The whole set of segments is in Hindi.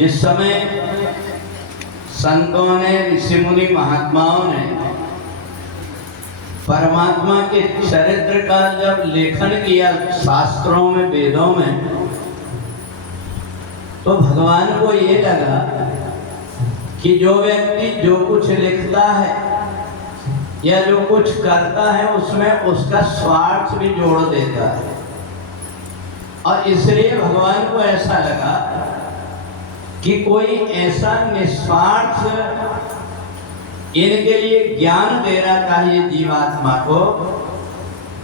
इस समय संतों ने, ऋषि मुनि महात्माओं ने परमात्मा के चरित्र का जब लेखन किया शास्त्रों में, वेदों में, तो भगवान को ये लगा कि जो व्यक्ति जो कुछ लिखता है या जो कुछ करता है उसमें उसका स्वार्थ भी जोड़ देता है, और इसलिए भगवान को ऐसा लगा कि कोई ऐसा निस्वार्थ इनके लिए ज्ञान देना चाहिए जीवात्मा को,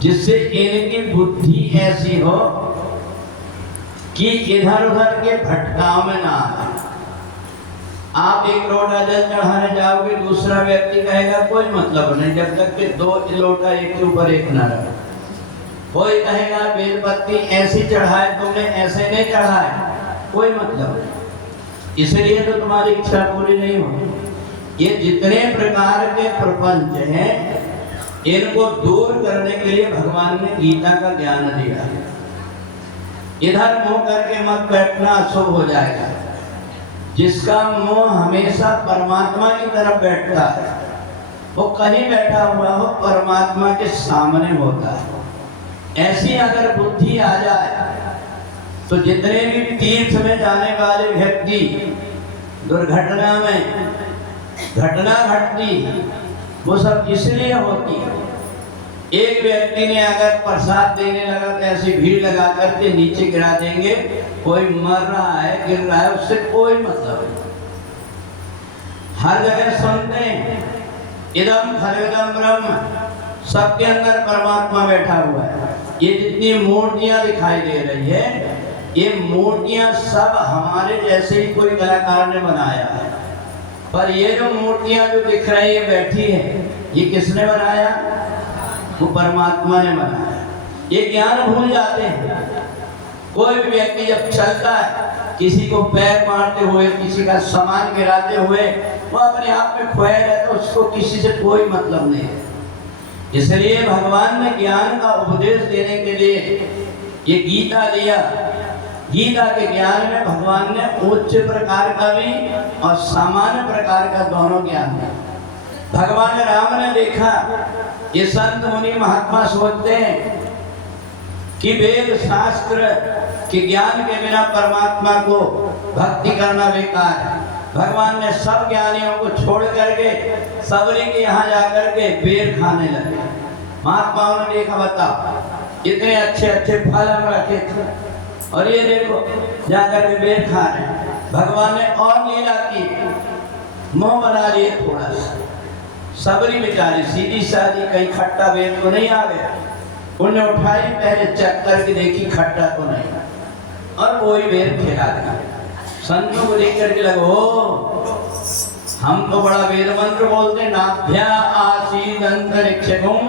जिससे इनकी बुद्धि ऐसी हो कि इधर उधर के भटकाव में ना आए। आप एक लोटा जल चढ़ाने जाओगे, दूसरा व्यक्ति कहेगा कोई मतलब नहीं, जब तक कि दो लोटा एक के ऊपर एक ना रहे। कोई कहेगा बेलपत्ती ऐसी चढ़ाए तुमने, ऐसे नहीं चढ़ाए, कोई मतलब नहीं, इसलिए तो तुम्हारी इच्छा पूरी नहीं होती। ये जितने प्रकार के प्रपंच हैं, इनको दूर करने के लिए भगवान ने गीता का ज्ञान दिया है। इधर मुंह करके मत बैठना, अशुभ हो जाएगा। जिसका मुंह हमेशा परमात्मा की तरफ बैठता है, वो कहीं बैठा हुआ हो, परमात्मा के सामने होता है। ऐसी अगर बुद्धि आ जाए तो जितने भी तीर्थ में जाने वाले व्यक्ति दुर्घटना में घटना घटती, वो सब इसलिए होती है। एक व्यक्ति ने अगर प्रसाद देने लगा तो ऐसी भीड़ लगा करके नीचे गिरा देंगे, कोई मर रहा है, गिर रहा है, उससे कोई मतलब नहीं। हर जगह सुनते हैं इदम खलविदम ब्रह्म, सबके अंदर परमात्मा बैठा हुआ है। ये जितनी मूर्तियां दिखाई दे रही है, ये मूर्तियां सब हमारे जैसे ही कोई कलाकार ने बनाया है, पर ये जो मूर्तियां जो दिख रही है बैठी है, ये किसने बनाया? वो परमात्मा ने बनाया। ये ज्ञान भूल जाते हैं। कोई भी व्यक्ति जब चलता है, किसी को पैर मारते हुए, किसी का सामान गिराते हुए, वो अपने आप में खोया रहता है, उसको किसी से कोई मतलब नहीं है। इसलिए भगवान ने ज्ञान का उपदेश देने के लिए ये गीता दिया। गीता के ज्ञान में भगवान ने उच्च प्रकार का भी और सामान्य प्रकार का दोनों ज्ञान दिया। भगवान राम ने देखा, ये संत मुनि महात्मा सोचते हैं कि वेद शास्त्र के ज्ञान के बिना परमात्मा को भक्ति करना बेकार है। भगवान ने सब ज्ञानियों को छोड़ करके सबरी के यहाँ जाकर के बेर खाने लगे। महात्माओं ने देखा, बताओ इतने अच्छे अच्छे फल हम रखे थे, और ये देखो जाकर के बेर खा रहे। भगवान ने और लीला की, मुंह बना लिए थोड़ा सा। सबरी बेचारी सीधी सादी, कहीं खट्टा बेर तो नहीं आ गया। उन्हें उठाई, पहले चेक करके देखी खट्टा तो नहीं, और वही बेर खिला दिया। संतों को देख करके लगो, हम तो बड़ा वेद मंत्र बोलते, नाभ्या आसीद अंतरिक्षगुम,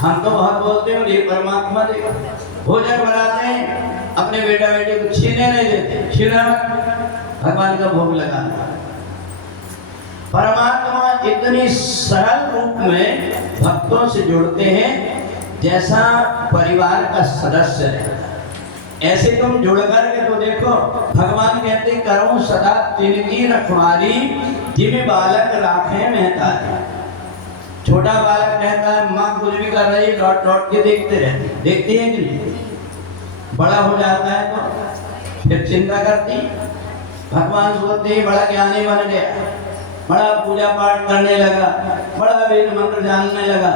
हम तो बहुत बोलते हैं, ये परमात्मा देखो। भोजन बनाते हैं, अपने बेटा बेटे को छीने नहीं देते, छीना भगवान का भोग लगाना। परमात्मा इतनी सरल रूप में भक्तों से जुड़ते हैं, जैसा परिवार का सदस्य रहता है। ऐसे तुम जुड़ करके तो देखो, भगवान कहते करो सदा तिनकी रखवाली, जिम्मे बालक राखे महतारी। छोटा बालक कहता है माँ कुछ भी कर रही है, लौट लौट के देखते रहते, देखती है कि नहीं? बड़ा हो जाता है तो फिर चिंता करती। भगवान सोचते ही बड़ा ज्ञानी बन गया, बड़ा पूजा पाठ करने लगा, बड़ा वेद मंत्र जानने लगा,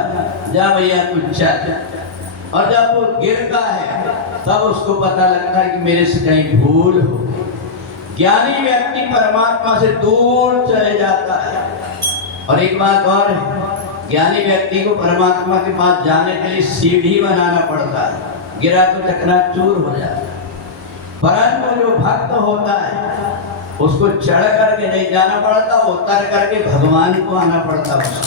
जा भैया तू चल। और जब वो गिरता है तब उसको पता लगता है कि मेरे से कहीं भूल हो। ज्ञानी व्यक्ति परमात्मा से दूर चले जाता है। और एक बात और है, ज्ञानी व्यक्ति को परमात्मा के पास जाने के लिए सीढ़ी बनाना पड़ता है, गिरा तो चकनाचूर हो जाता है। परंतु जो भक्त होता है उसको चढ़ करके नहीं जाना पड़ता, उतर करके भगवान को आना पड़ता उसको।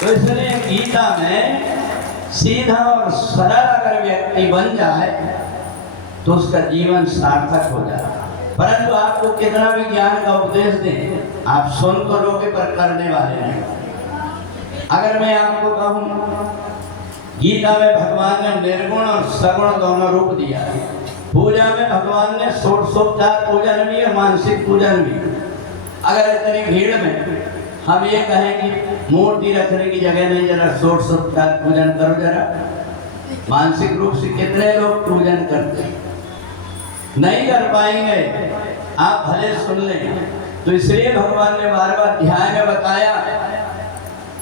तो इसलिए गीता में सीधा और सरल अगर व्यक्ति बन जाए तो उसका जीवन सार्थक हो जाए। परंतु आपको कितना भी ज्ञान का उपदेश दें, आप सुन तो लोगे पर करने वाले नहीं। अगर मैं आपको कहूँ, गीता में भगवान ने निर्गुण और सगुण दोनों रूप दिया है। पूजा में भगवान ने षोडशोपचार पूजन भी और मानसिक पूजन भी। अगर इतनी भीड़ में हम ये कहें कि मूर्ति रखने की जगह नहीं, जरा षोडशोपचार पूजन करो जरा, मानसिक रूप से कितने लोग पूजन करते हैं? नहीं कर पाएंगे। आप भले सुन लें। तो इसलिए भगवान ने बार बार अध्याय में बताया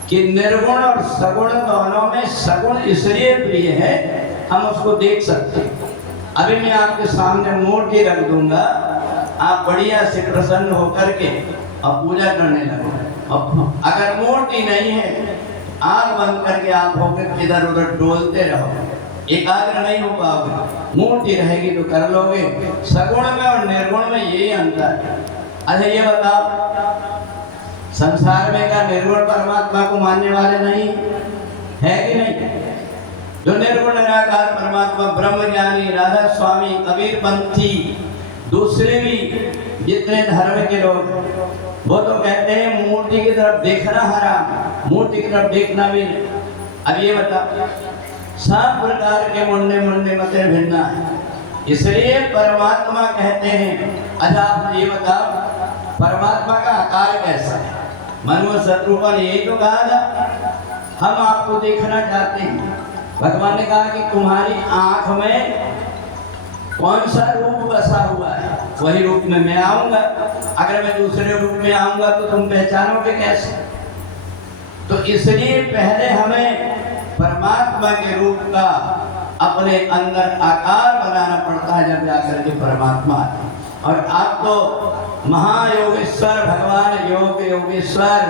कि निर्गुण और सगुण दोनों में सगुण इसलिए प्रिय है हम उसको देख सकते हैं। अभी मैं आपके सामने मूर्ति रख दूंगा, आप बढ़िया से प्रसन्न होकर के अब पूजा करने लगो। अब अगर मूर्ति नहीं है, आंख बंद करके आप होकर इधर उधर डोलते रहो, एकाग्र नहीं हो पाओगे। मूर्ति रहेगी तो कर लोगे। सगुण में और निर्गुण में यही अंतर है। अच्छा ये बताओ, संसार में का निर्गुण परमात्मा को मानने वाले नहीं है कि नहीं? जो निर्गुण निराकार परमात्मा ब्रह्म ज्ञानी, राधा स्वामी, कबीर पंथी, दूसरे भी जितने धर्म के लोग, वो तो कहते हैं मूर्ति की तरफ देखना हराम, मूर्ति की तरफ देखना भी नहीं। अब ये बताओ, सब प्रकार के मुंडे मुंडे मते भिन्ना है, इसलिए परमात्मा कहते हैं। अच्छा आप ये बताओ, परमात्मा का आकार कैसा है? मनु शत्रुघ्न यही तो कहा था, हम आपको देखना चाहते हैं। भगवान ने कहा कि तुम्हारी आंख में कौन सा रूप बसा हुआ है, वही रूप में मैं आऊंगा। अगर मैं दूसरे रूप में आऊंगा तो तुम पहचानोगे कैसे? तो इसलिए पहले हमें परमात्मा के रूप का अपने अंदर आकार बनाना पड़ता है, जब जाकर के परमात्मा है। और आप तो महायोगेश्वर भगवान, योग योगेश्वर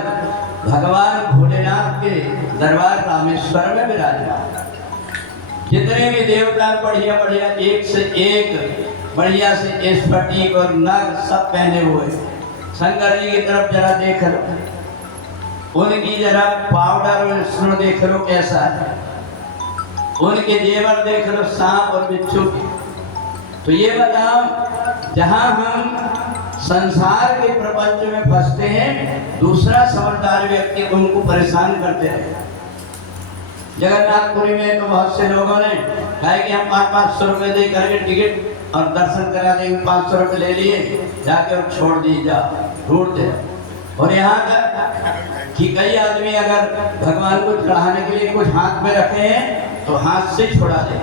भगवान भोलेनाथ के दरबार रामेश्वर में विराजमान। जितने भी देवता बढ़िया बढ़िया, एक से एक बढ़िया से स्फटिक और नग सब पहने हुए। शंकर जी की तरफ जरा देख लो, उनकी जरा पाउडर और स्नो देख लो कैसा है, उनके जेवर देख लो सांप और बिच्छू के। तो ये बताओ, जहां हम संसार के प्रपंच में फंसते हैं, दूसरा समझदार व्यक्ति उनको परेशान करते हैं। जगन्नाथपुरी में तो बहुत से लोगों ने कहा कि हम 500 रुपये दे करके टिकट और दर्शन करा देंगे, 500 रुपये ले लिए, जाके और छोड़ दीजिए, ढूंढते। और यहाँ तक कि कई आदमी अगर भगवान को चढ़ाने के लिए कुछ हाथ में रखे हैं तो हाथ से छोड़ा दे।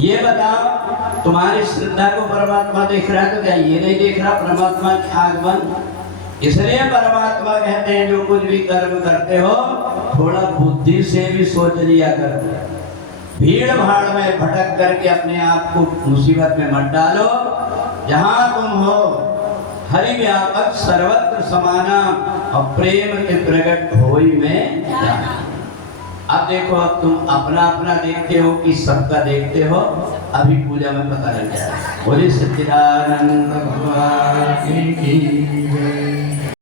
ये बताओ, तुम्हारी श्रद्धा को परमात्मा देख रहा है तो क्या ये नहीं देख रहा परमात्मा की आगमन? इसलिए परमात्मा कहते हैं जो कुछ भी कर्म करते हो थोड़ा बुद्धि से भी सोच लिया करो। भीड़ भाड़ में भटक करके अपने आप को मुसीबत में मत डालो। जहां तुम हो हरि व्यापक सर्वत्र समाना और प्रेम के प्रकट होई में जाना। अब देखो, अब तुम अपना अपना देखते हो कि सबका देखते हो, अभी पूजा में पता लग जाएगा। बोले सच्चिदानंद भगवान की जय।